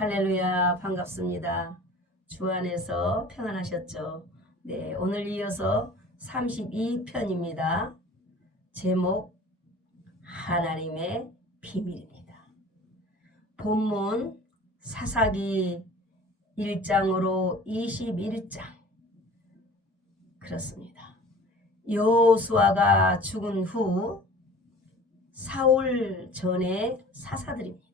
할렐루야, 반갑습니다. 주 안에서 평안하셨죠? 네, 오늘 이어서 32편입니다. 제목 하나님의 비밀입니다. 본문 사사기 1장으로 21장 그렇습니다. 여호수아가 죽은 후 사울 전의 사사들입니다.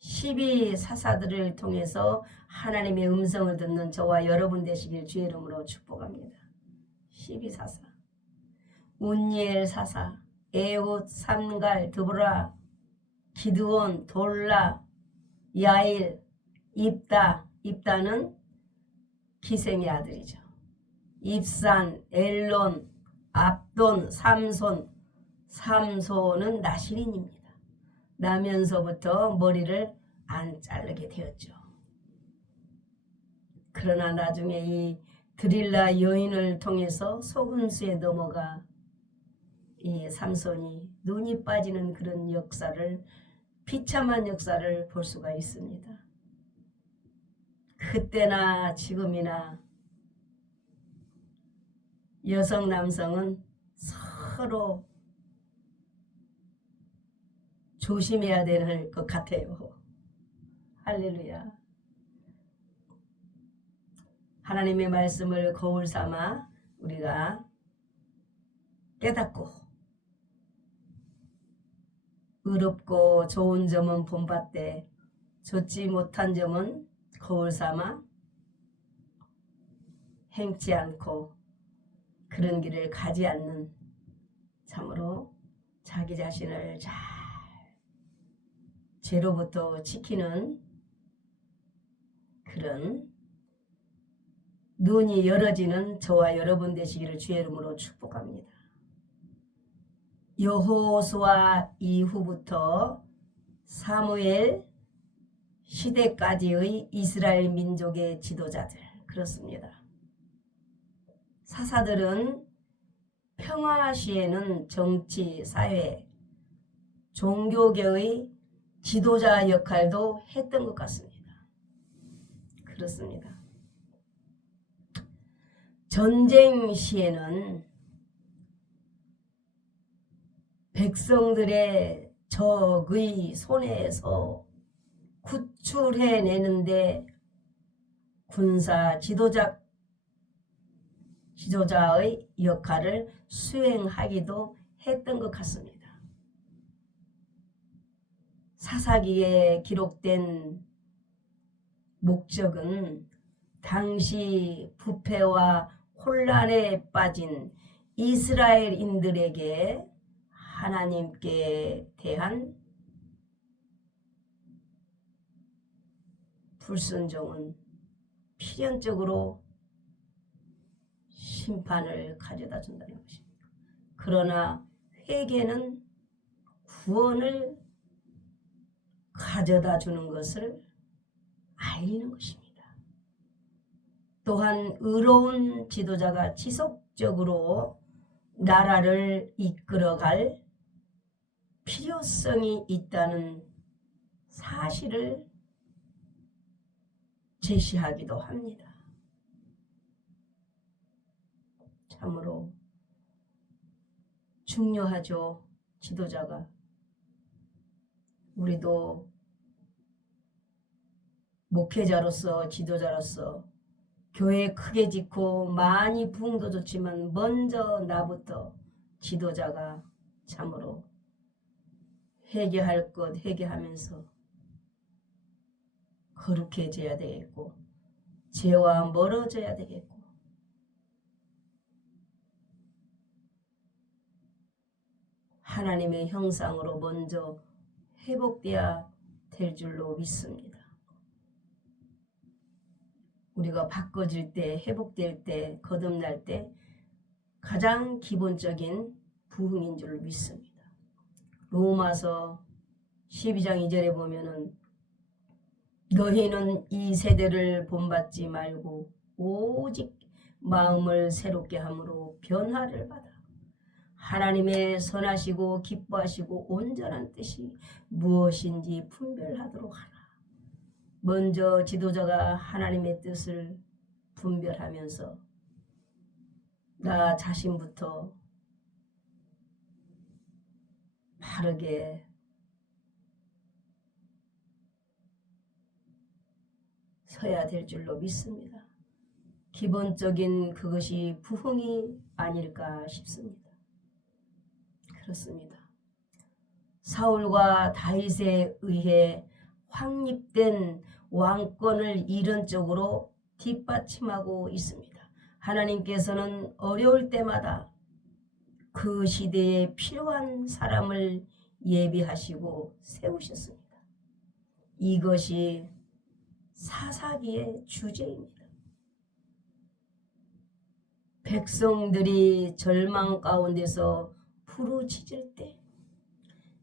12사사들을 통해서 하나님의 음성을 듣는 저와 여러분 되시길 주의 이름으로 축복합니다. 12사사 운니엘 사사, 에훗, 삼갈, 드보라, 기드온, 돌라, 야일, 입다. 입다는 기생의 아들이죠. 입산, 엘론, 압돈, 삼손. 삼손은 나실인입니다. 나면서부터 머리를 안 자르게 되었죠. 그러나 나중에 이 드릴라 여인을 통해서 소금수에 넘어가 이 삼손이 눈이 빠지는 그런 역사를, 비참한 역사를 볼 수가 있습니다. 그때나 지금이나 여성 남성은 서로 조심해야 되는 것 같아요. 할렐루야. 하나님의 말씀을 거울 삼아 우리가 깨닫고 의롭고 좋은 점은 본받되 좋지 못한 점은 거울 삼아 행치 않고 그런 길을 가지 않는, 참으로 자기 자신을 잘 죄로부터 지키는 그런 눈이 열어지는 저와 여러분 되시기를 주의 이름으로 축복합니다. 여호수아 이후부터 사무엘 시대까지의 이스라엘 민족의 지도자들, 그렇습니다. 사사들은 평화 시에는 정치, 사회, 종교계의 지도자 역할도 했던 것 같습니다. 그렇습니다. 전쟁 시에는 백성들의 적의 손에서 구출해내는데 군사 지도자의 역할을 수행하기도 했던 것 같습니다. 사사기에 기록된 목적은 당시 부패와 혼란에 빠진 이스라엘인들에게 하나님께 대한 불순종은 필연적으로 심판을 가져다 준다는 것입니다. 그러나 회개는 구원을 가져다 주는 것을 알리는 것입니다. 또한 의로운 지도자가 지속적으로 나라를 이끌어갈 필요성이 있다는 사실을 제시하기도 합니다. 참으로 중요하죠. 지도자가. 우리도 목회자로서, 지도자로서 교회 크게 짓고 많이 부흥도 좋지만 먼저 나부터 지도자가 참으로 회개할 것 회개하면서 거룩해져야 되겠고, 죄와 멀어져야 되겠고, 하나님의 형상으로 먼저 회복되어야 될 줄로 믿습니다. 우리가 바꿔질 때, 회복될 때, 거듭날 때 가장 기본적인 부흥인 줄 믿습니다. 로마서 12장 2절에 보면은 너희는 이 세대를 본받지 말고 오직 마음을 새롭게 함으로 변화를 받아 하나님의 선하시고 기뻐하시고 온전한 뜻이 무엇인지 분별하도록 하라. 먼저 지도자가 하나님의 뜻을 분별하면서 나 자신부터 바르게 서야 될 줄로 믿습니다. 기본적인 그것이 부흥이 아닐까 싶습니다. 그렇습니다. 사울과 다윗에 의해 확립된 왕권을 이론적으로 뒷받침하고 있습니다. 하나님께서는 어려울 때마다 그 시대에 필요한 사람을 예비하시고 세우셨습니다. 이것이 사사기의 주제입니다. 백성들이 절망 가운데서 부르짖을 때,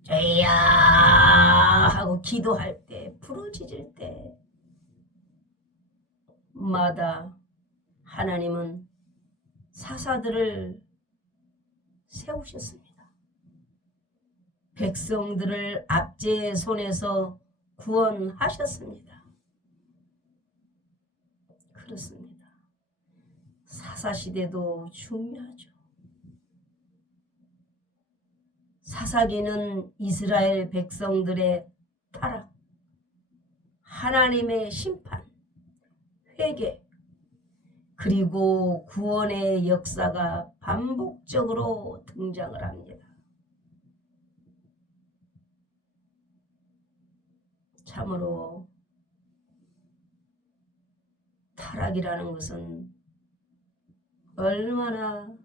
주야 하고 기도할 때, 부르짖을 때마다 하나님은 사사들을 세우셨습니다. 백성들을 압제의 손에서 구원하셨습니다. 그렇습니다. 사사시대도 중요하죠. 사사기는 이스라엘 백성들의 타락, 하나님의 심판, 회개, 그리고 구원의 역사가 반복적으로 등장을 합니다. 참으로 타락이라는 것은 얼마나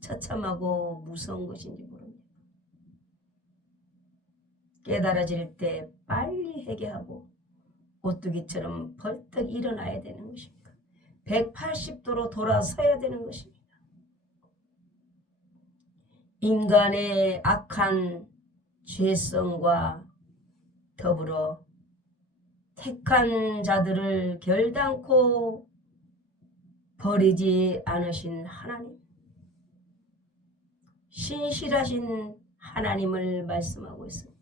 처참하고 무서운 것인지 모릅니다. 깨달아질 때 빨리 회개하고 오뚜기처럼 벌떡 일어나야 되는 것입니다. 180도로 돌아서야 되는 것입니다. 인간의 악한 죄성과 더불어 택한 자들을 결단코 버리지 않으신 하나님, 신실하신 하나님을 말씀하고 있습니다.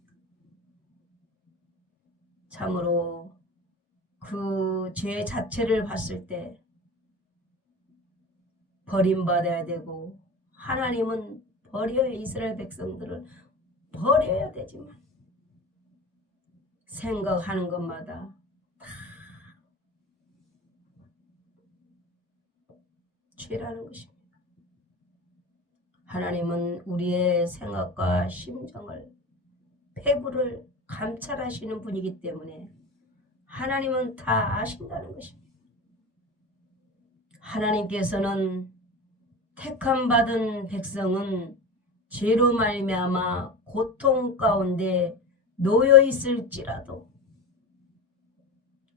참으로 그 죄 자체를 봤을 때 버림받아야 되고, 하나님은 버려야, 이스라엘 백성들을 버려야 되지만 생각하는 것마다 다 죄라는 것입니다. 하나님은 우리의 생각과 심정을, 폐부를 감찰하시는 분이기 때문에 하나님은 다 아신다는 것입니다. 하나님께서는 택함받은 백성은 죄로 말미암아 고통 가운데 놓여 있을지라도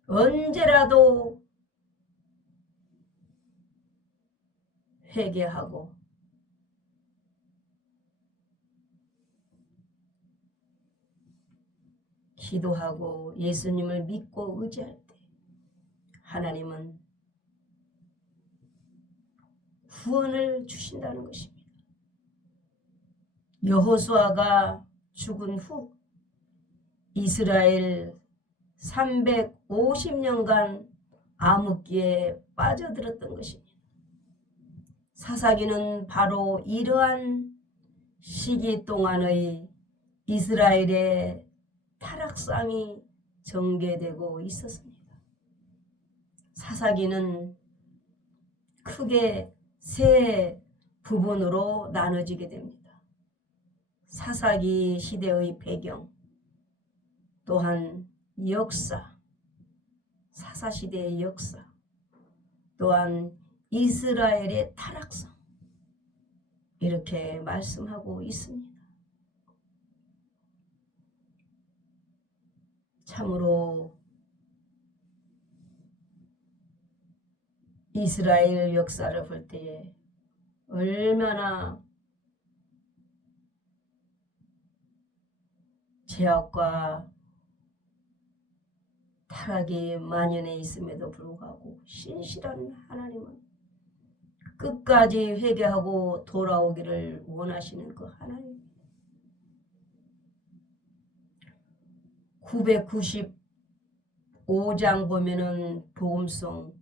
언제라도 회개하고 기도하고 예수님을 믿고 의지할 때 하나님은 구원을 주신다는 것입니다. 여호수아가 죽은 후 이스라엘 350년간 암흑기에 빠져들었던 것입니다. 사사기는 바로 이러한 시기 동안의 이스라엘의 타락상이 전개되고 있었습니다. 사사기는 크게 세 부분으로 나눠지게 됩니다. 사사기 시대의 배경, 또한 역사, 사사시대의 역사, 또한 이스라엘의 타락성, 이렇게 말씀하고 있습니다. 참으로 이스라엘 역사를 볼 때에 얼마나 죄악과 타락이 만연해 있음에도 불구하고 신실한 하나님은 끝까지 회개하고 돌아오기를 원하시는 그 하나님. 995장 보면은 복음송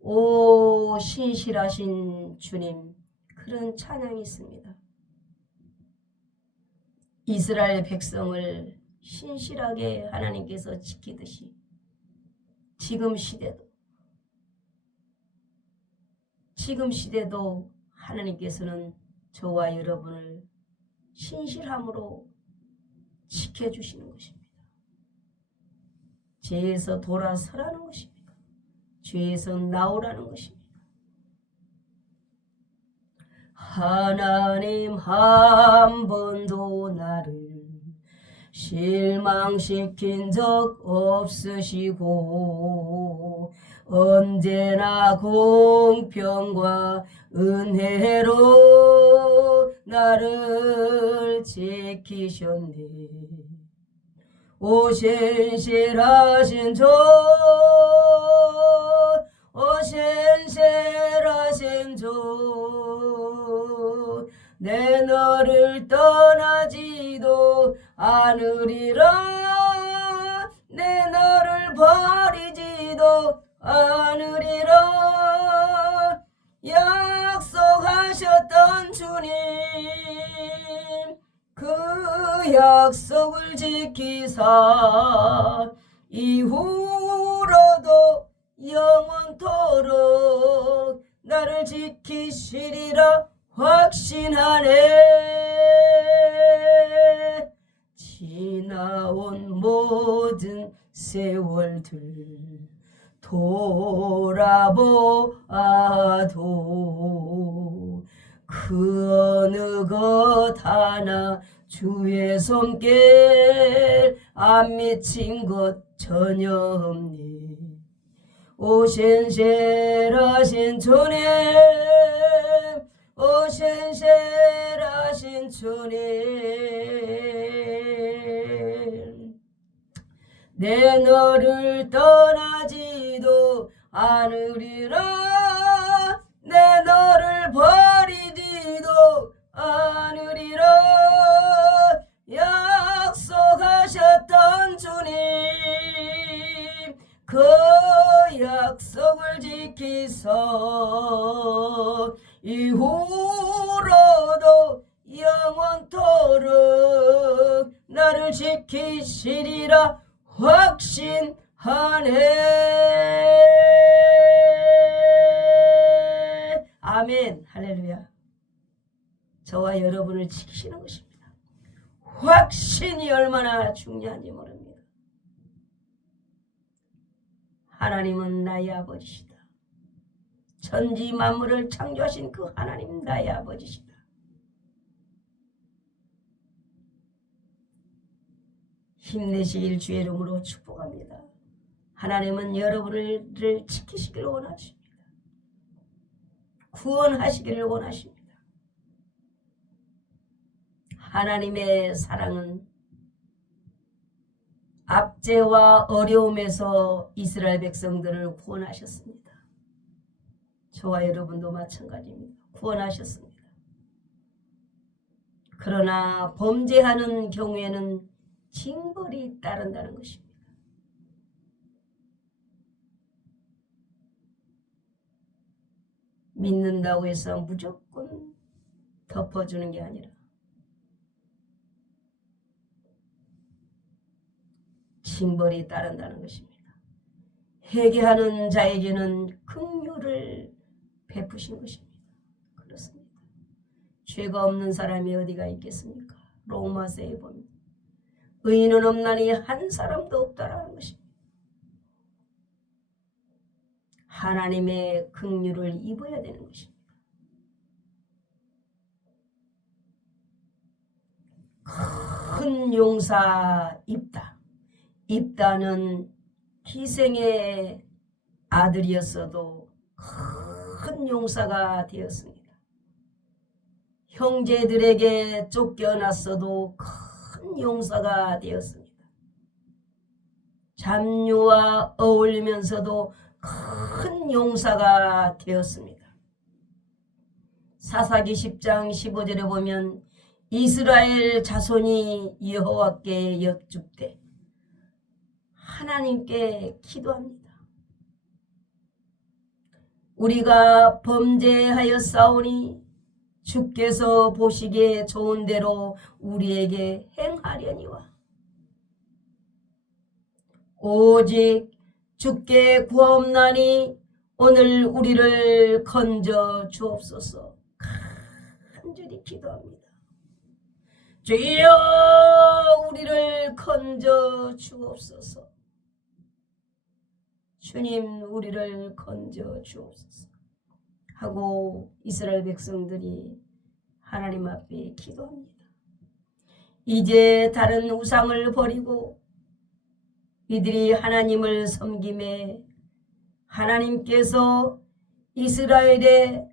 오 신실하신 주님 그런 찬양이 있습니다. 이스라엘 백성을 신실하게 하나님께서 지키듯이 지금 시대도 하나님께서는 저와 여러분을 신실함으로 지켜주시는 것입니다. 죄에서 돌아서라는 것입니다. 죄에서 나오라는 것입니다. 하나님 한 번도 나를 실망시킨 적 없으시고 언제나 공평과 은혜로 나를 지키셨네. 오 신실하신 주, 오 신실하신 주, 내 너를 떠나지도 않으리라. 내 너를 버리지도 않으리라. 약속하셨던 주님 그 약속을 지키사 이후로도 영원토록 나를 지키시리라 확신하네. 지나온 모든 세월들 돌아보아도 그 어느 것 하나 주의 손길 안 미친 것 전혀 없네. 오 신실하신 주님, 오 신실하신 주님, 내 너를 떠나지도 않으리라. 내 너를 버리지도 않으리라. 약속하셨던 주님 그 약속을 지키사 이후로도 영원토록 나를 지키시리라 확신하네. 아멘. 할렐루야. 저와 여러분을 지키시는 것입니다. 확신이 얼마나 중요한지 모릅니다. 하나님은 나의 아버지시다. 천지 만물을 창조하신 그 하나님 나의 아버지시다. 힘내시길 주의 이름으로 축복합니다. 하나님은 여러분을 지키시기를 원하십니다. 구원하시기를 원하십니다. 하나님의 사랑은 압제와 어려움에서 이스라엘 백성들을 구원하셨습니다. 저와 여러분도 마찬가지입니다. 구원하셨습니다. 그러나 범죄하는 경우에는 징벌이 따른다는 것입니다. 믿는다고 해서 무조건 덮어주는 게 아니라 징벌이 따른다는 것입니다. 회개하는 자에게는 긍휼을 베푸신 것입니다. 그렇습니다. 죄가 없는 사람이 어디가 있겠습니까? 로마서에 보면 의인은 없나니 한 사람도 없다라는 것입니다. 하나님의 긍휼을 입어야 되는 것입니다. 큰 용사 입다는 희생의 아들이었어도 큰 용사가 되었습니다. 형제들에게 쫓겨났어도 큰 용사가 되었습니다. 잡류와 어울리면서도 큰 용사가 되었습니다. 사사기 10장 15절에 보면 이스라엘 자손이 여호와께 여쭙되 하나님께 기도합니다. 우리가 범죄하였사오니 주께서 보시기에 좋은 대로 우리에게 행하려니와 오직 주께 구하옵나니 오늘 우리를 건져 주옵소서. 간절히 기도합니다. 주여 우리를 건져 주옵소서. 주님 우리를 건져 주옵소서 하고 이스라엘 백성들이 하나님 앞에 기도합니다. 이제 다른 우상을 버리고 이들이 하나님을 섬김에 하나님께서 이스라엘의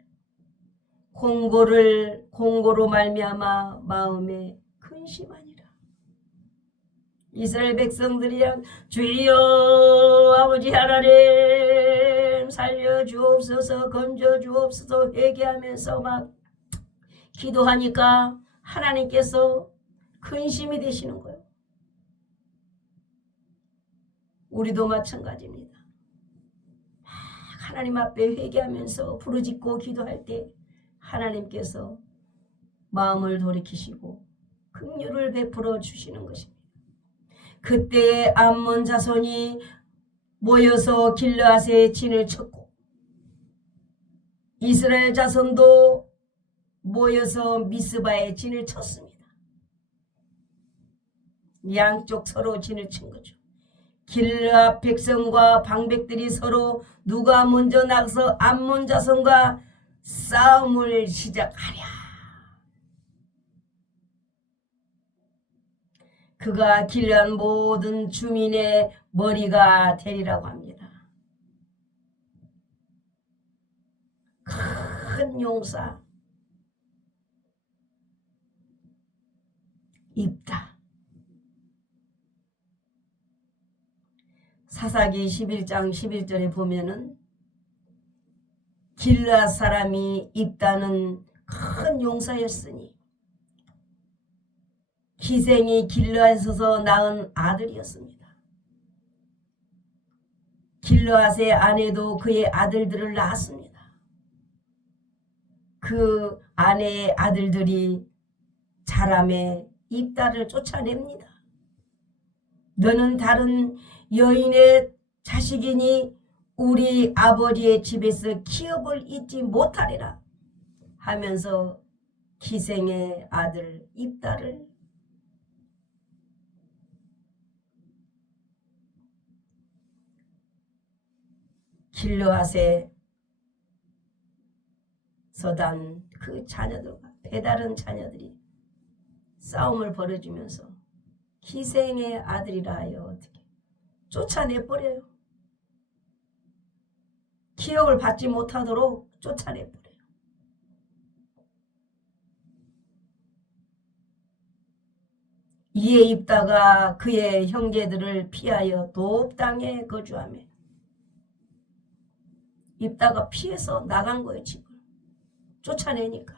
공고로 말미암아 마음에 근심하니라. 이스라엘 백성들이 주여 아버지 하나님 살려주옵소서 건져주옵소서 회개하면서 막 기도하니까 하나님께서 근심이 되시는 거예요. 우리도 마찬가지입니다. 하나님 앞에 회개하면서 부르짖고 기도할 때 하나님께서 마음을 돌이키시고 긍휼을 베풀어 주시는 것입니다. 그때 암몬 자손이 모여서 길르앗에 진을 쳤고 이스라엘 자손도 모여서 미스바에 진을 쳤습니다. 양쪽 서로 진을 친 거죠. 길르앗 백성과 방백들이 서로 누가 먼저 나가서 암몬 자손과 싸움을 시작하랴. 그가 길르앗 모든 주민의 머리가 되리라고 합니다. 큰 용사 입다. 사사기 11장 11절에 보면은 길르앗 사람이 입다는 큰 용사였으니 기생이 길르앗에서 낳은 아들이었습니다. 길르앗의 아내도 그의 아들들을 낳았습니다. 그 아내의 아들들이 자람에 입다를 쫓아냅니다. 너는 다른 여인의 자식이니 우리 아버지의 집에서 기업을 잊지 못하리라 하면서 기생의 아들 입다를 길르앗에 서단 그 자녀들과 배다른 자녀들이 싸움을 벌여주면서 기생의 아들이라 하여 어떻게 쫓아내버려요. 기업을 받지 못하도록 쫓아내버려요. 이에 입다가 그의 형제들을 피하여 돕 땅에 거주하며 입다가 피해서 나간 거예요. 집을 쫓아내니까.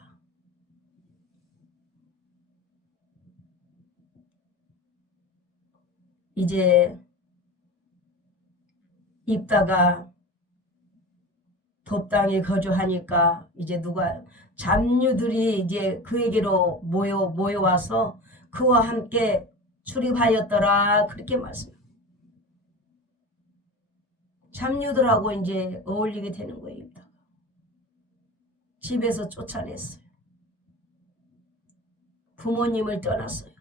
이제 입다가 돕땅에 거주하니까 이제 누가 잡류들이 이제 그에게로 모여와서 그와 함께 출입하였더라 그렇게 말씀합니다. 잡류들하고 이제 어울리게 되는 거예요. 입다가 집에서 쫓아냈어요. 부모님을 떠났어요.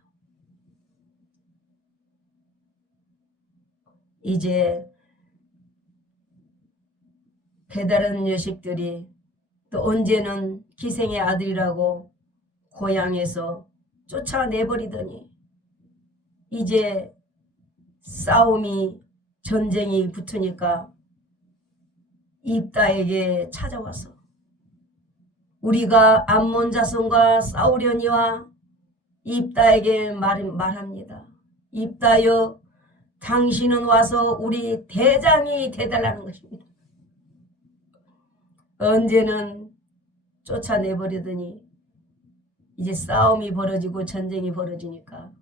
이제 배다른 여식들이 또 언제는 기생의 아들이라고 고향에서 쫓아내버리더니 이제 싸움이 전쟁이 붙으니까 입다에게 찾아와서 우리가 암몬 자손과 싸우려니와 입다에게 말합니다. 입다여 당신은 와서 우리 대장이 되달라는 것입니다. 언제는 쫓아내버리더니 이제 싸움이 벌어지고 전쟁이 벌어지니까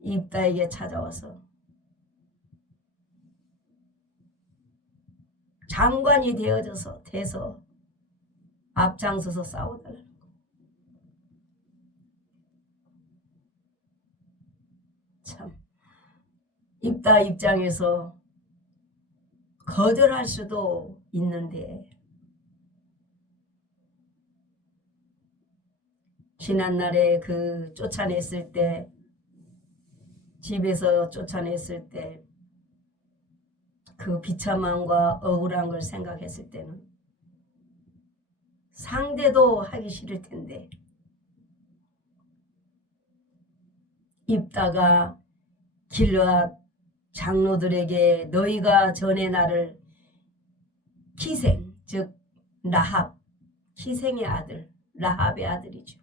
입다에게 찾아와서 장관이 돼서 앞장서서 싸워달라는 거예요. 참 입다 입장에서 거절할 수도 있는데 지난날에 그 쫓아냈을 때 집에서 쫓아냈을 때 그 비참함과 억울한 걸 생각했을 때는 상대도 하기 싫을 텐데 입다가 길르앗 장로들에게 너희가 전에 나를 키생 즉 라합 키생의 아들 라합의 아들이죠.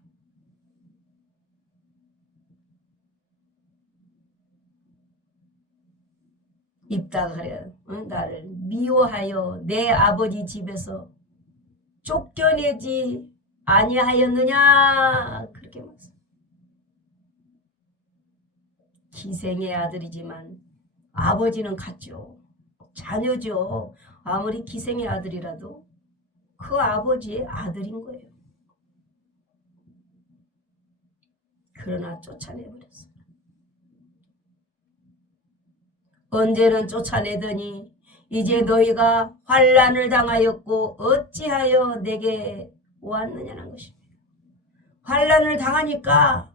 입다가 그래요. 나를 미워하여 내 아버지 집에서 쫓겨내지 아니하였느냐 그렇게 말씀. 기생의 아들이지만 아버지는 같죠. 자녀죠. 아무리 기생의 아들이라도 그 아버지의 아들인 거예요. 그러나 쫓아내버렸어요. 언제는 쫓아내더니 이제 너희가 환난을 당하였고 어찌하여 내게 왔느냐는 것입니다. 환난을 당하니까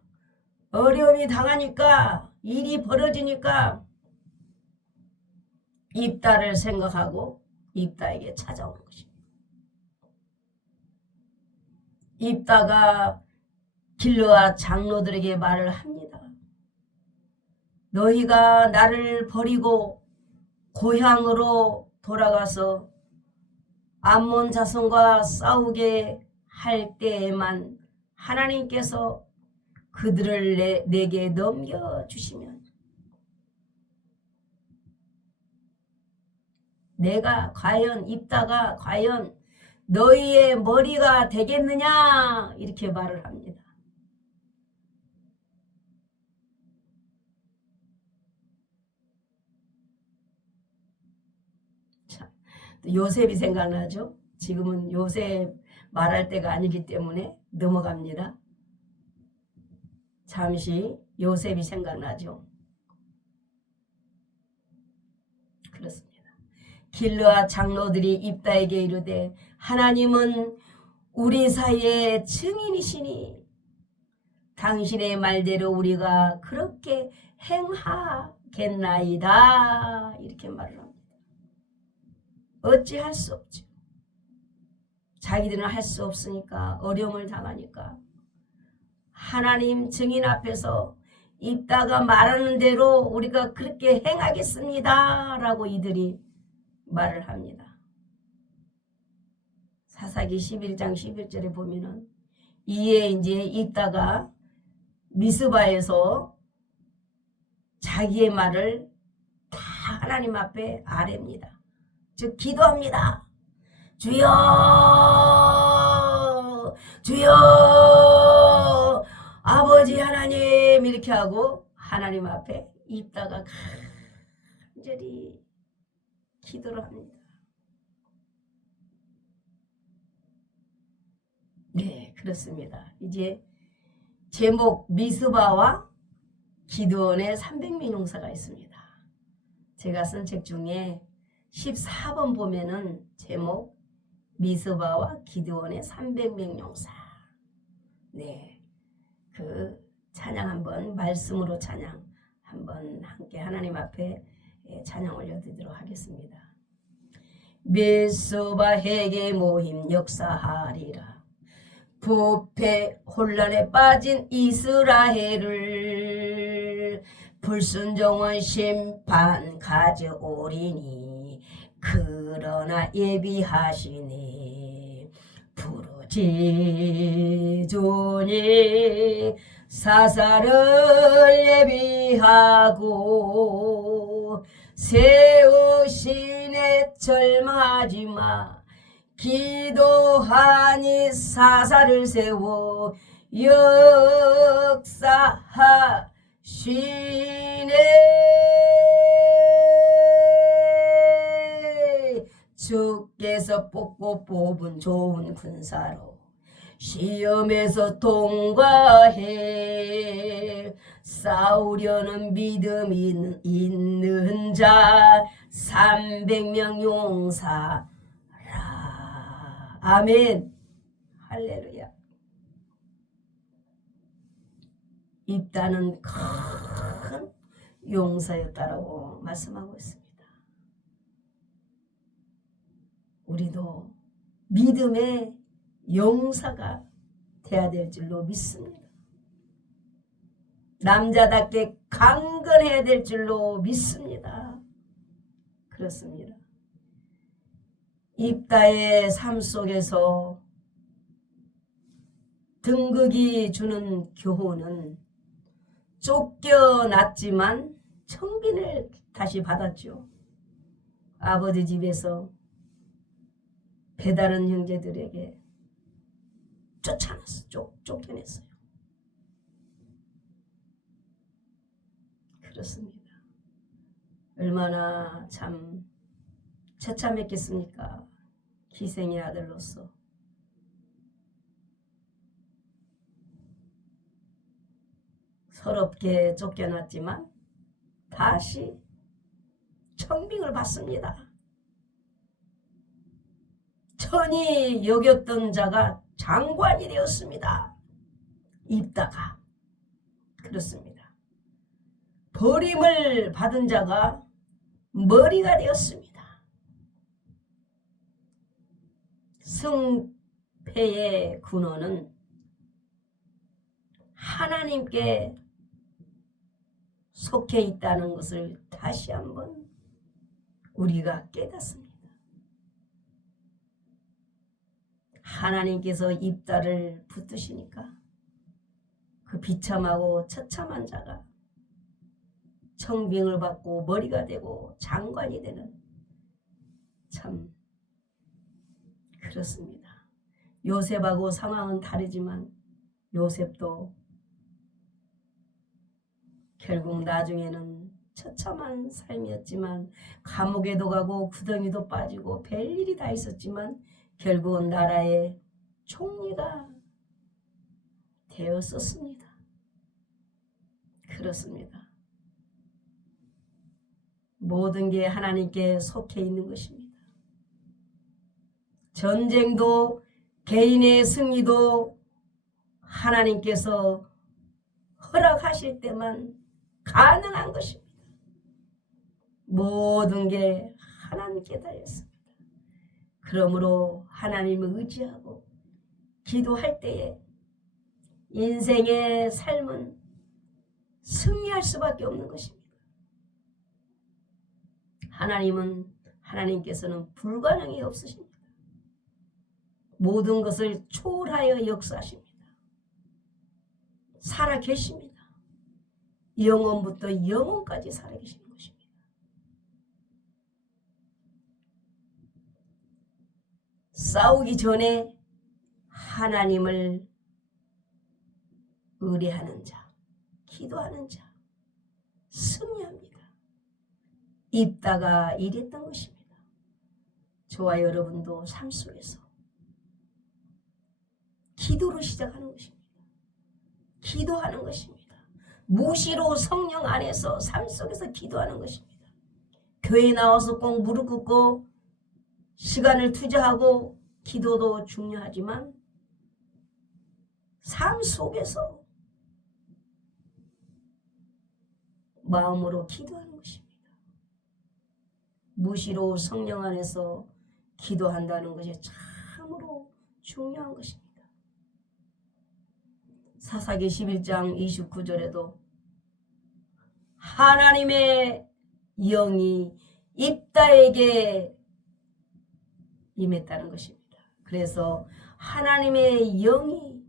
어려움이 당하니까 일이 벌어지니까 입다를 생각하고 입다에게 찾아오는 것입니다. 입다가 길르앗 장로들에게 말을 합니다. 너희가 나를 버리고 고향으로 돌아가서 암몬 자손과 싸우게 할 때에만 하나님께서 그들을 내게 넘겨주시면 내가 과연 입다가 과연 너희의 머리가 되겠느냐 이렇게 말을 합니다. 요셉이 생각나죠? 지금은 요셉 말할 때가 아니기 때문에 넘어갑니다. 잠시 요셉이 생각나죠? 그렇습니다. 길르앗 장로들이 입다에게 이르되 하나님은 우리 사이의 증인이시니 당신의 말대로 우리가 그렇게 행하겠나이다 이렇게 말을 합니다. 어찌할 수 없죠. 자기들은 할 수 없으니까 어려움을 당하니까 하나님 증인 앞에서 입다가 말하는 대로 우리가 그렇게 행하겠습니다 라고 이들이 말을 합니다. 사사기 11장 11절에 보면은 이에 이제 입다가 미스바에서 자기의 말을 다 하나님 앞에 아뢰입니다. 즉 기도합니다. 주여 주여 아버지 하나님 이렇게 하고 하나님 앞에 입다가 간절히 기도를 합니다. 네 그렇습니다. 이제 제목 미스바와 기드온의 300명용사가 있습니다. 제가 쓴 책 중에 14번 보면은 제목 미스바와 기드온의 300명용사. 네, 그 찬양 한번 말씀으로 찬양 한번 함께 하나님 앞에 찬양 올려드리도록 하겠습니다. 미스바 회개 모임 역사하리라. 부패 혼란에 빠진 이스라엘을 불순종은 심판 가져오리니 그러나 예비하시니 부르짖으니 사사를 예비하고 세우시네 절마하지마 기도하니 사사를 세워 역사하시네. 주께서 뽑고 뽑은 좋은 군사로 시험에서 통과해 싸우려는 믿음이 있는 자 300명 용사라. 아멘. 할렐루야. 입다는 큰 용사였다라고 말씀하고 있습니다. 우리도 믿음의 용사가 돼야 될 줄로 믿습니다. 남자답게 강건해야 될 줄로 믿습니다. 그렇습니다. 입다의 삶 속에서 등극이 주는 교훈은 쫓겨났지만 청빈을 다시 받았죠. 아버지 집에서 배다른 형제들에게 쫓겨냈어요. 그렇습니다. 얼마나 참 처참했겠습니까? 희생의 아들로서. 서럽게 쫓겨났지만 다시 청빙을 받습니다. 천히 여겼던 자가 장관이 되었습니다. 입다가. 그렇습니다. 버림을 받은 자가 머리가 되었습니다. 승패의 근원은 하나님께 속해 있다는 것을 다시 한번 우리가 깨닫습니다. 하나님께서 입다를 붙드시니까 그 비참하고 처참한 자가 청빙을 받고 머리가 되고 장관이 되는, 참 그렇습니다. 요셉하고 상황은 다르지만 요셉도 결국 나중에는 처참한 삶이었지만 감옥에도 가고 구덩이도 빠지고 별일이 다 있었지만 결국은 나라의 총리가 되었었습니다. 그렇습니다. 모든 게 하나님께 속해 있는 것입니다. 전쟁도 개인의 승리도 하나님께서 허락하실 때만 가능한 것입니다. 모든 게 하나님께 달렸습니다. 그러므로 하나님을 의지하고 기도할 때에 인생의 삶은 승리할 수밖에 없는 것입니다. 하나님께서는 불가능이 없으십니다. 모든 것을 초월하여 역사하십니다. 살아 계십니다. 영원부터 영원까지 살아 계시는 것입니다. 싸우기 전에 하나님을 의뢰하는 자, 기도하는 자, 승리합니다. 입다가 이랬던 것입니다. 저와 여러분도 삶 속에서 기도로 시작하는 것입니다. 기도하는 것입니다. 무시로 성령 안에서 삶 속에서 기도하는 것입니다. 교회 나와서 꼭 무릎 꿇고 시간을 투자하고 기도도 중요하지만 삶 속에서 마음으로 기도하는 것입니다. 무시로 성령 안에서 기도한다는 것이 참으로 중요한 것입니다. 사사기 11장 29절에도 하나님의 영이 입다에게 임했다는 것입니다. 그래서 하나님의 영이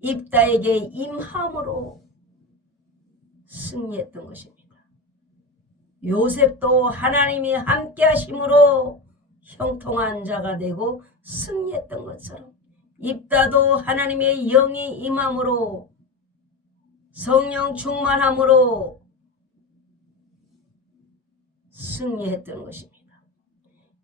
입다에게 임함으로 승리했던 것입니다. 요셉도 하나님이 함께 하심으로 형통한 자가 되고 승리했던 것처럼 입다도 하나님의 영이 임함으로 성령 충만함으로 승리했던 것입니다.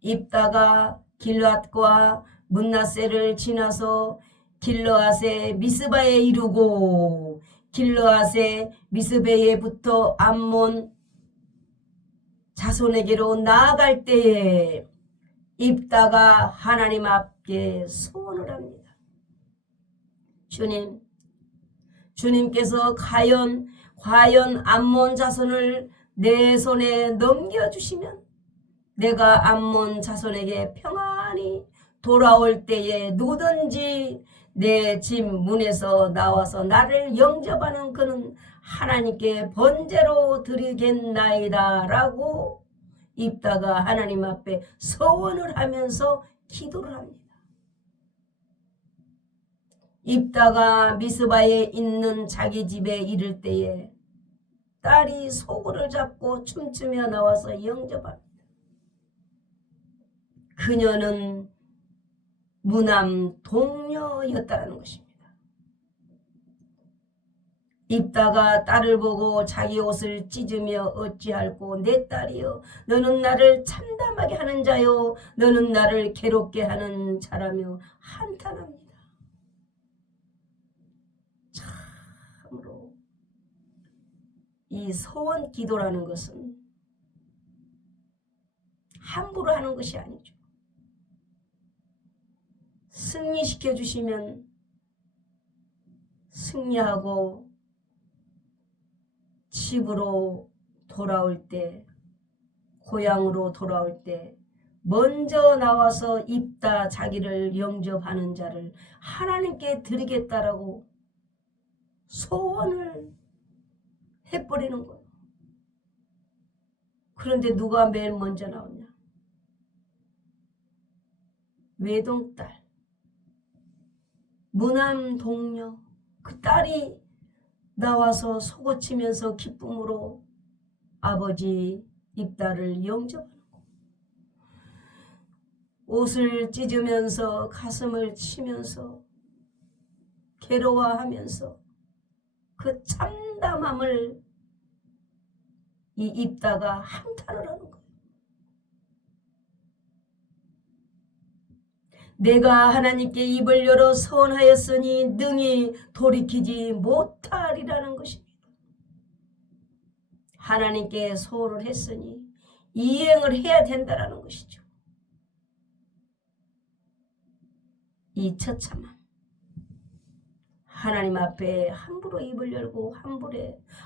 입다가 길앗과 문나세를 지나서 길르앗의 미스바에 이르고 길르앗의 미스바에 붙어 암몬 자손에게로 나아갈 때에 입다가 하나님 앞에 소원을 합니다. 주님께서 과연 암몬 자손을 내 손에 넘겨주시면 내가 암몬 자손에게 평안히 돌아올 때에 누구든지 내 집 문에서 나와서 나를 영접하는 그는 하나님께 번제로 드리겠나이다 라고 입다가 하나님 앞에 서원을 하면서 기도를 합니다. 입다가 미스바에 있는 자기 집에 이를 때에 딸이 소굴을 잡고 춤추며 나와서 영접합니다. 그녀는 무남 동녀였다라는 것입니다. 입다가 딸을 보고 자기 옷을 찢으며 어찌할꼬 내 딸이여 너는 나를 참담하게 하는 자요 너는 나를 괴롭게 하는 자라며 한탄합니다. 참으로 이 소원 기도라는 것은 함부로 하는 것이 아니죠. 승리시켜 주시면 승리하고 집으로 돌아올 때 고향으로 돌아올 때 먼저 나와서 입다 자기를 영접하는 자를 하나님께 드리겠다라고 소원을 해버리는 거예요. 그런데 누가 맨 먼저 나오냐? 외동딸, 무남 동녀, 그 딸이 나와서 속옷치면서 기쁨으로 아버지 입다를 영접하는 거. 옷을 찢으면서 가슴을 치면서 괴로워하면서 그 참담함을 이 입다가 한탄을 하는 거예요. 내가 하나님께 입을 열어 서원하였으니 능히 돌이키지 못하리라는 것입니다. 하나님께 소원을 했으니 이행을 해야 된다라는 것이죠. 이 처참함. 하나님 앞에 함부로 입을 열고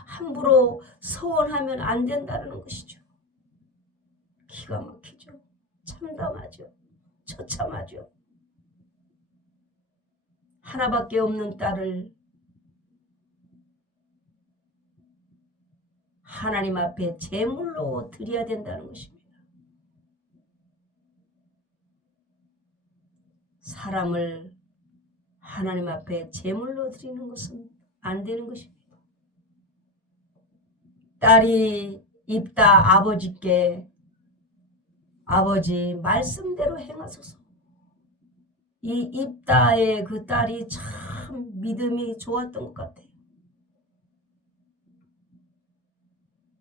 함부로 서원하면 안 된다는 것이죠. 기가 막히죠. 참담하죠. 처참하죠. 하나밖에 없는 딸을 하나님 앞에 제물로 드려야 된다는 것입니다. 사람을 하나님 앞에 제물로 드리는 것은 안 되는 것입니다. 딸이 입다 아버지께 아버지 말씀대로 행하소서. 이 입다의 그 딸이 참 믿음이 좋았던 것 같아요.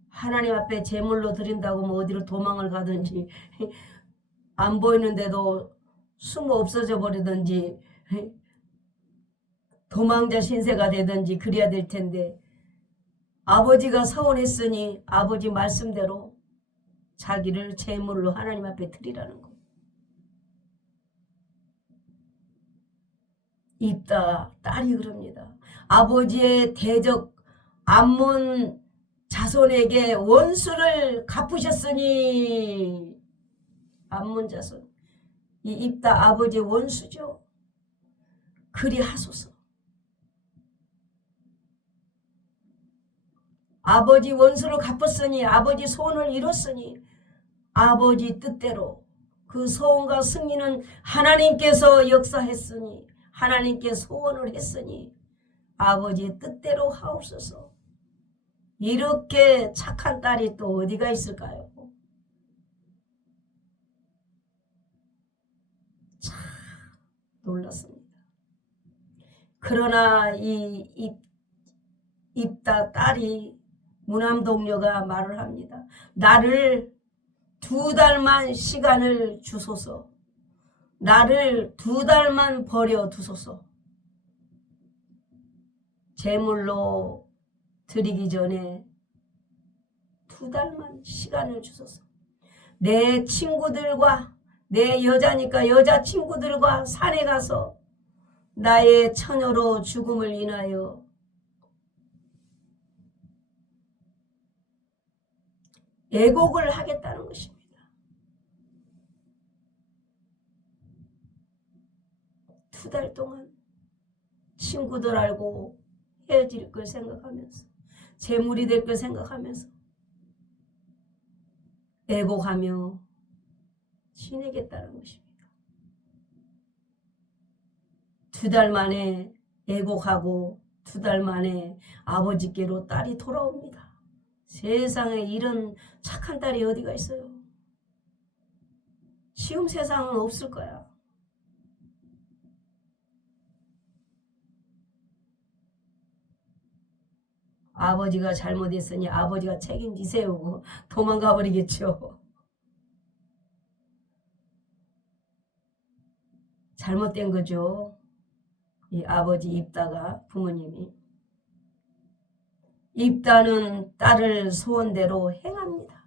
하나님 앞에 제물로 드린다고 뭐 어디로 도망을 가든지 안 보이는데도 숨어 없어져 버리든지 도망자 신세가 되든지 그래야 될 텐데 아버지가 서원했으니 아버지 말씀대로 자기를 제물로 하나님 앞에 드리라는 거. 입다 딸이 그럽니다. 아버지의 대적 암몬 자손에게 원수를 갚으셨으니 암몬 자손 이 입다 아버지의 원수죠. 그리 하소서. 아버지 원수를 갚았으니 아버지 소원을 이뤘으니 아버지 뜻대로 그 소원과 승리는 하나님께서 역사했으니 하나님께 소원을 했으니 아버지의 뜻대로 하옵소서. 이렇게 착한 딸이 또 어디가 있을까요? 놀랐습니다. 그러나 입다 딸이 무남동녀가 말을 합니다. 나를 2달만 시간을 주소서. 나를 2달만 버려두소서. 제물로 드리기 전에 2달만 시간을 주소서. 내 친구들과, 내 여자니까 여자친구들과 산에 가서 나의 처녀로 죽음을 인하여 애곡을 하겠다는 것입니다. 두 달 동안 친구들하고 헤어질 걸 생각하면서, 재물이 될 걸 생각하면서 애곡하며 지내겠다는 것입니다. 2달 만에 애곡하고 2달 만에 아버지께로 딸이 돌아옵니다. 세상에 이런 착한 딸이 어디가 있어요? 지금 세상은 없을 거야. 아버지가 잘못했으니 아버지가 책임지세요. 도망가 버리겠죠. 잘못된 거죠. 이 아버지 입다가, 부모님이. 입다는 딸을 소원대로 행합니다.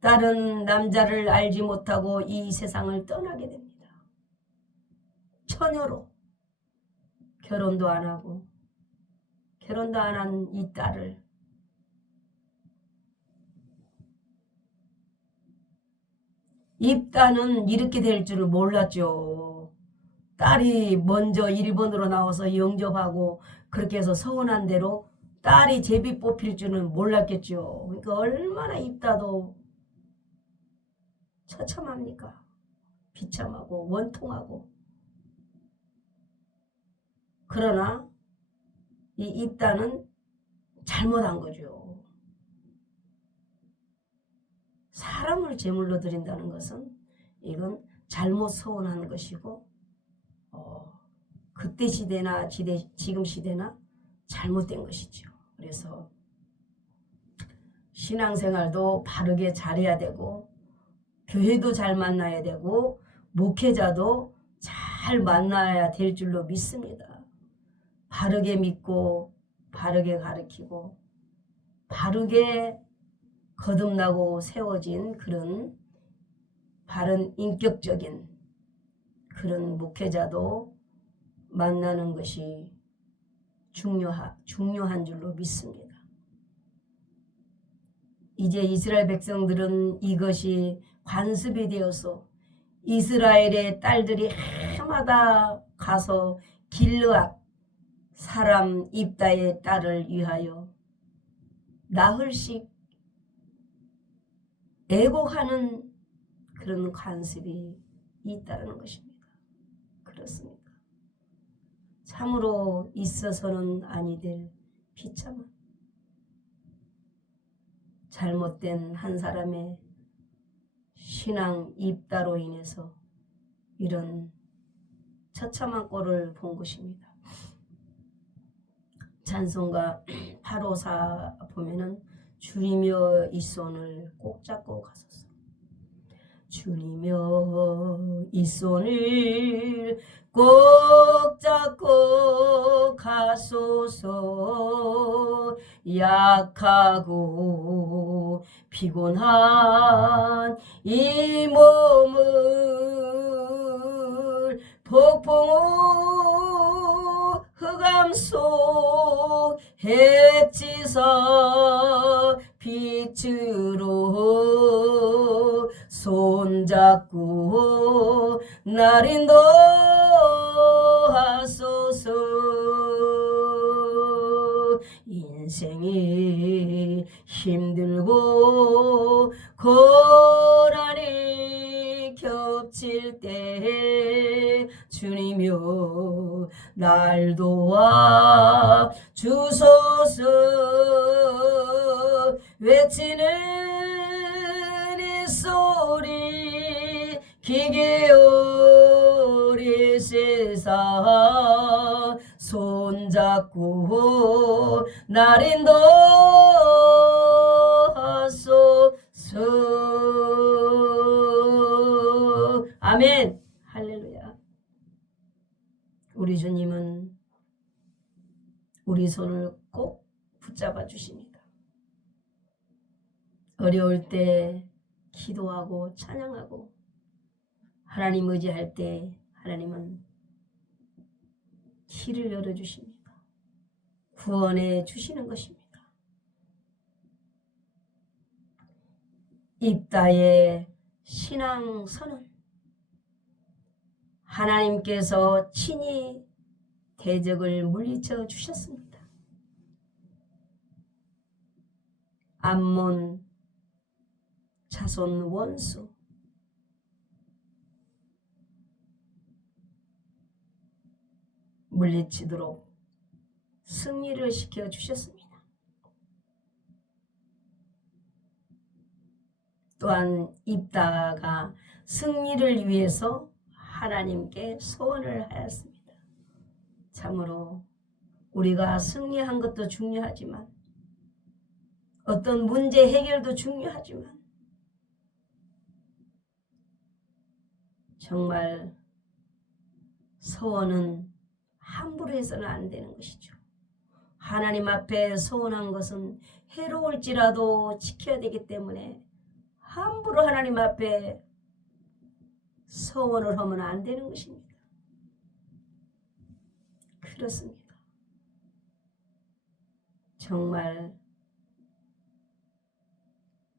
딸은 남자를 알지 못하고 이 세상을 떠나게 됩니다. 처녀로 결혼도 안 하고, 결혼도 안 한 이 딸을 입다는 이렇게 될 줄을 몰랐죠. 딸이 먼저 일본으로 나와서 영접하고 그렇게 해서 서운한 대로 딸이 제비 뽑힐 줄은 몰랐겠죠. 그러니까 얼마나 입다도 처참합니까? 비참하고 원통하고. 그러나 이 입다는 잘못한 거죠. 사람을 제물로 드린다는 것은 이건 잘못 서운한 것이고, 그때 시대나 지금 시대나 잘못된 것이죠. 그래서 신앙생활도 바르게 잘해야 되고, 교회도 잘 만나야 되고, 목회자도 잘 만나야 될 줄로 믿습니다. 바르게 믿고 바르게 가르치고 바르게 거듭나고 세워진 그런 바른 인격적인 그런 목회자도 만나는 것이 중요한 줄로 믿습니다. 이제 이스라엘 백성들은 이것이 관습이 되어서 이스라엘의 딸들이 해마다 가서 길르앗 사람 입다의 딸을 위하여 나흘씩 애곡하는 그런 관습이 있다는 것입니다. 그렇습니다. 참으로 있어서는 아니 될 비참한 잘못된 한 사람의 신앙 입다로 인해서 이런 처참한 꼴을 본 것입니다. 찬송가 854 보면은 주님여 이 손을 꼭 잡고 가소서. 주님여 이 손을 꼭 잡고 가소서. 약하고 피곤한 이 몸을 폭풍우 흑암 속 해치사 빛으로 손잡고 날 인도하소서. 인생이 힘들고 고난이 겹칠 때 주님여 날 도와 주소서. 외치는 이 소리 귀게 오리 우리 세상 손잡고 날 인도하소서. 아멘. 할렐루야. 우리 주님은 우리 손을 꼭 붙잡아 주십니다. 어려울 때 기도하고 찬양하고 하나님 의지할 때 하나님은 길을 열어주십니다. 구원해 주시는 것입니다. 입다의 신앙선언, 하나님께서 친히 대적을 물리쳐 주셨습니다. 암몬 자손 원수, 물리치도록 승리를 시켜주셨습니다. 또한 입다가 승리를 위해서 하나님께 소원을 하였습니다. 참으로 우리가 승리한 것도 중요하지만 어떤 문제 해결도 중요하지만 정말 소원은 함부로 해서는 안 되는 것이죠. 하나님 앞에 소원한 것은 해로울지라도 지켜야 되기 때문에 함부로 하나님 앞에 소원을 하면 안 되는 것입니다. 그렇습니다. 정말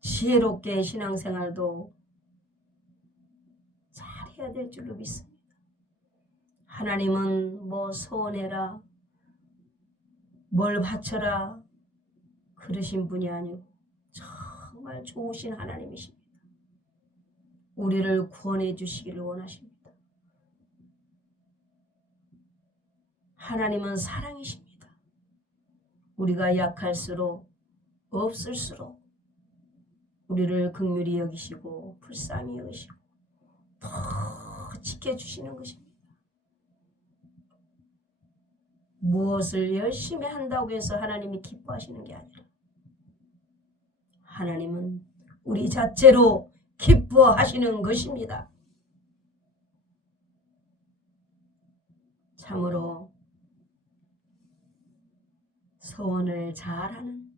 지혜롭게 신앙생활도 잘해야 될 줄로 믿습니다. 하나님은 뭐 소원해라, 뭘 바쳐라 그러신 분이 아니고 정말 좋으신 하나님이십니다. 우리를 구원해 주시기를 원하십니다. 하나님은 사랑이십니다. 우리가 약할수록 없을수록 우리를 긍휼히 여기시고 불쌍히 여기시고 더 지켜주시는 것입니다. 무엇을 열심히 한다고 해서 하나님이 기뻐하시는 게 아니라 하나님은 우리 자체로 기뻐하시는 것입니다. 참으로 소원을 잘하는,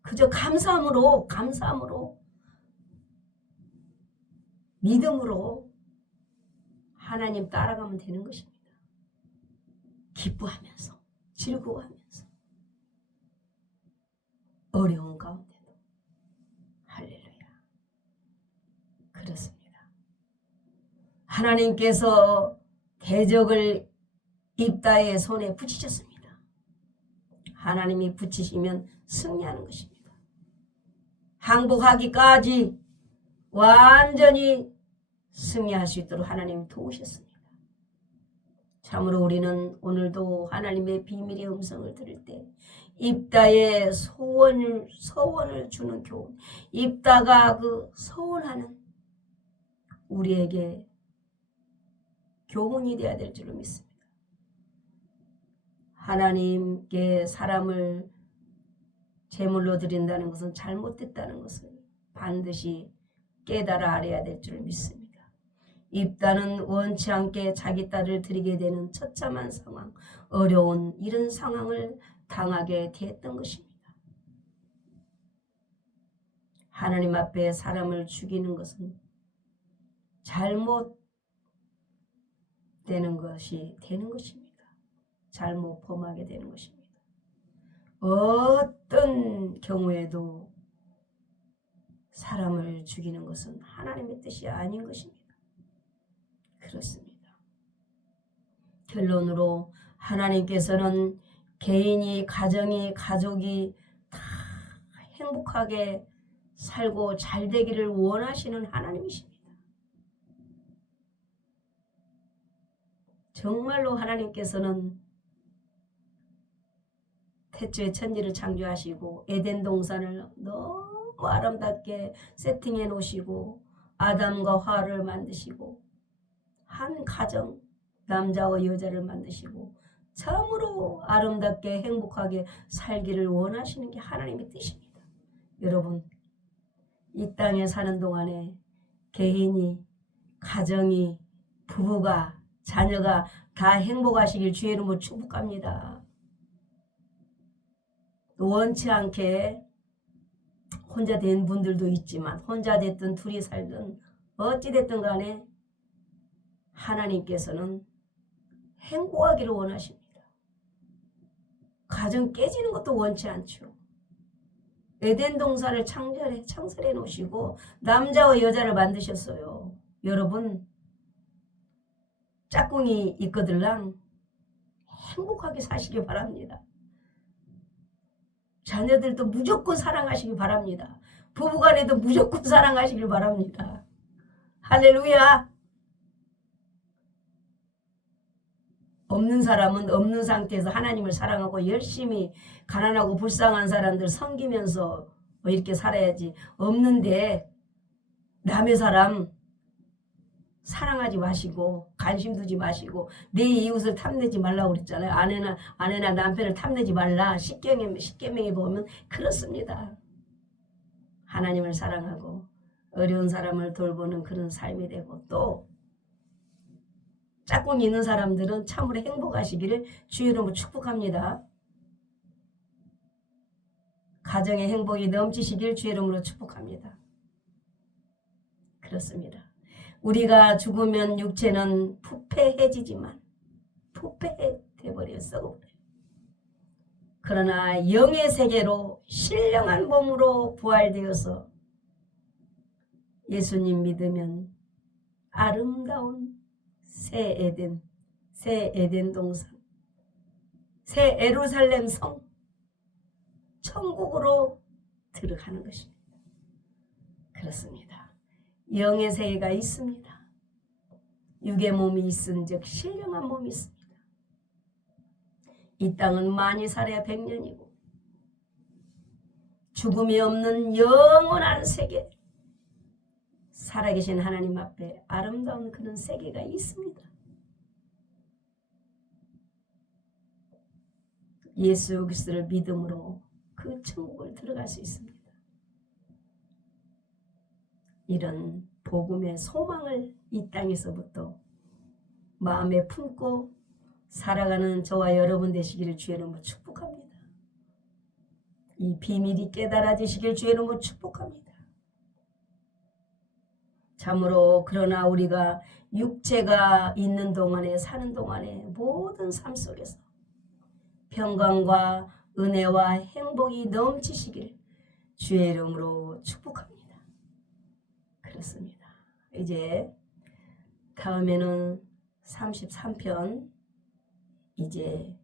그저 감사함으로 믿음으로 하나님 따라가면 되는 것입니다. 기뻐하면서 즐거워하면서 어려운 가운데도 할렐루야. 그렇습니다. 하나님께서 대적을 입다의 손에 붙이셨습니다. 하나님이 붙이시면 승리하는 것입니다. 항복하기까지 완전히 승리할 수 있도록 하나님 도우셨습니다. 참으로 우리는 오늘도 하나님의 비밀의 음성을 들을 때 입다의 소원을 주는 교훈, 입다가 그 소원하는 우리에게 교훈이 되어야 될 줄로 믿습니다. 하나님께 사람을 제물로 드린다는 것은 잘못됐다는 것을 반드시 깨달아 알아야 될 줄 믿습니다. 입다는 원치 않게 자기 딸을 드리게 되는 처참한 상황, 어려운 이런 상황을 당하게 되었던 것입니다. 하나님 앞에 사람을 죽이는 것은 잘못되는 것이 되는 것입니다. 잘못 범하게 되는 것입니다. 어떤 경우에도 사람을 죽이는 것은 하나님의 뜻이 아닌 것입니다. 그렇습니다. 결론으로 하나님께서는 개인이, 가정이, 가족이 다 행복하게 살고 잘 되기를 원하시는 하나님이십니다. 정말로 하나님께서는 태초에 천지를 창조하시고 에덴 동산을 너무 아름답게 세팅해 놓으시고 아담과 하와를 만드시고 한 가정, 남자와 여자를 만드시고 참으로 아름답게 행복하게 살기를 원하시는 게 하나님의 뜻입니다. 여러분, 이 땅에 사는 동안에 개인이, 가정이, 부부가, 자녀가 다 행복하시길 주의 이름으로 축복합니다. 원치 않게 혼자 된 분들도 있지만 혼자 됐든 둘이 살든 어찌 됐든 간에 하나님께서는 행복하기를 원하십니다. 가정 깨지는 것도 원치 않죠. 에덴 동산을 창설해 놓으시고 남자와 여자를 만드셨어요. 여러분, 짝꿍이 있거들랑 행복하게 사시기 바랍니다. 자녀들도 무조건 사랑하시기 바랍니다. 부부간에도 무조건 사랑하시길 바랍니다. 할렐루야. 없는 사람은 없는 상태에서 하나님을 사랑하고 열심히 가난하고 불쌍한 사람들 섬기면서 이렇게 살아야지. 없는데 남의 사람 사랑하지 마시고 관심 두지 마시고 내 이웃을 탐내지 말라고 그랬잖아요. 아내나 남편을 탐내지 말라. 십계명에 보면 그렇습니다. 하나님을 사랑하고 어려운 사람을 돌보는 그런 삶이 되고, 또 짝꿍이 있는 사람들은 참으로 행복하시기를 주의 이름으로 축복합니다. 가정의 행복이 넘치시길 주의 이름으로 축복합니다. 그렇습니다. 우리가 죽으면 육체는 부패해지지만 부패해버려요. 썩어버려요. 그러나 영의 세계로 신령한 몸으로 부활되어서 예수님 믿으면 아름다운 새 에덴 동산, 새 예루살렘 성, 천국으로 들어가는 것입니다. 그렇습니다. 영의 세계가 있습니다. 육의 몸이 있은즉 신령한 몸이 있습니다. 이 땅은 많이 살아야 100년이고 죽음이 없는 영원한 세계, 살아계신 하나님 앞에 아름다운 그런 세계가 있습니다. 예수 그리스도를 믿음으로 그 천국을 들어갈 수 있습니다. 이런 복음의 소망을 이 땅에서부터 마음에 품고 살아가는 저와 여러분 되시기를 주의 이름으로 축복합니다. 이 비밀이 깨달아지시길 주의 이름으로 축복합니다. 참으로 그러나 우리가 육체가 있는 동안에 사는 동안에 모든 삶 속에서 평강과 은혜와 행복이 넘치시길 주의 이름으로 축복합니다. 그렇습니다. 이제 다음에는 33편, 이제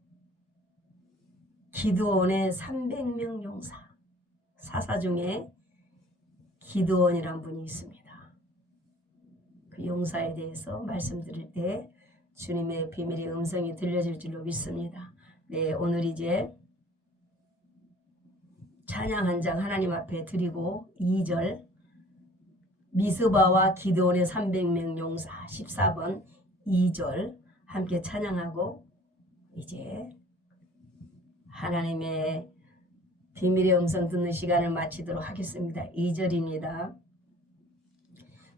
기드온의 300명 용사, 사사 중에 기드온이란 분이 있습니다. 그 용사에 대해서 말씀드릴 때 주님의 비밀의 음성이 들려질 줄로 믿습니다. 네, 오늘 이제 찬양 한 장 하나님 앞에 드리고 2절 미스바와 기드온의 300명 용사 14번 2절 함께 찬양하고 이제 하나님의 비밀의 음성 듣는 시간을 마치도록 하겠습니다. 2절입니다.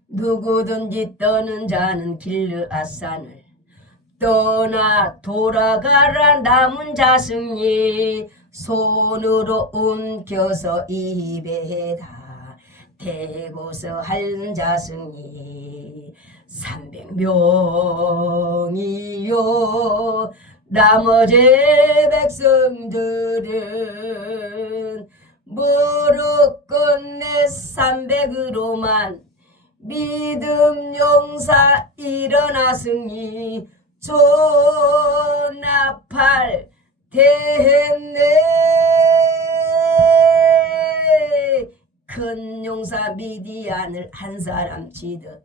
누구든지 떠는 자는 길르앗산을 떠나 돌아가라. 남은 자승이 손으로 움켜서 입에다 대고서 할 자승이 300명이요 나머지 백성들은 무릎 끝내 300으로만 믿음 용사 일어나승이 존나팔 됐네. 큰 용사 미디안을 한 사람 치듯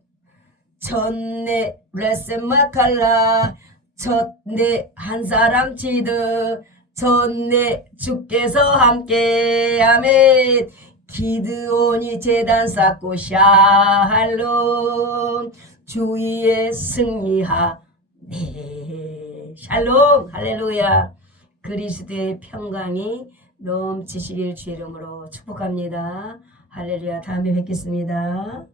첫내 레센마칼라 첫내 한 사람 치듯 첫내 주께서 함께하면 기드온이 제단 쌓고 샬롬 주위에 승리하네. 샬롬 할렐루야. 그리스도의 평강이 넘치시길 주의 이름으로 축복합니다. 할렐루야. 다음에 뵙겠습니다.